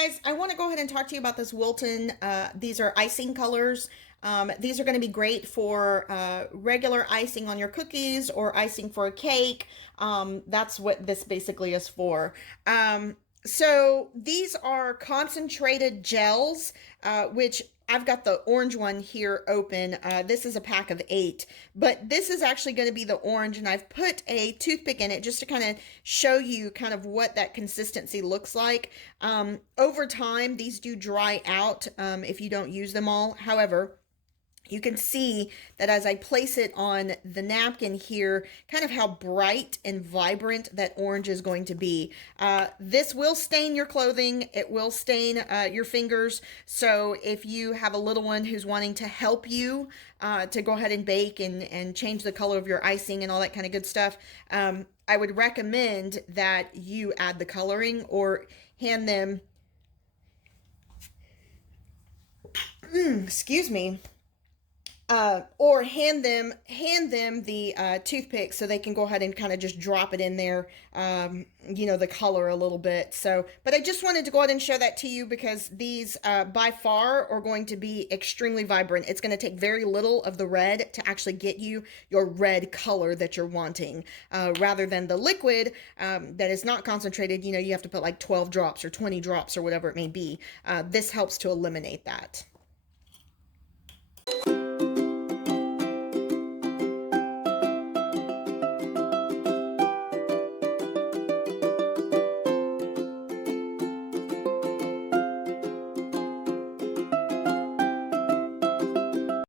guys, I want to go ahead and talk to you about this Wilton. These are icing colors. These are going to be great for regular icing on your cookies or icing for a cake. That's what this basically is for. So these are concentrated gels, which I've got the orange one here open. This is a pack of 8, but this is actually going to be the orange, and I've put a toothpick in it just to kind of show you kind of what that consistency looks like. Over time, these do dry out if you don't use them all. However, you can see that as I place it on the napkin here, kind of how bright and vibrant that orange is going to be. This will stain your clothing. It will stain your fingers. So if you have a little one who's wanting to help you to go ahead and bake and change the color of your icing and all that kind of good stuff, I would recommend that you add the coloring or hand them, excuse me, or hand them the toothpick so they can go ahead and kind of just drop it in there, the color a little bit. So, but I just wanted to go ahead and show that to you because these by far are going to be extremely vibrant. It's going to take very little of the red to actually get you your red color that you're wanting, rather than the liquid that is not concentrated. You have to put like 12 drops or 20 drops or whatever it may be. This helps to eliminate that.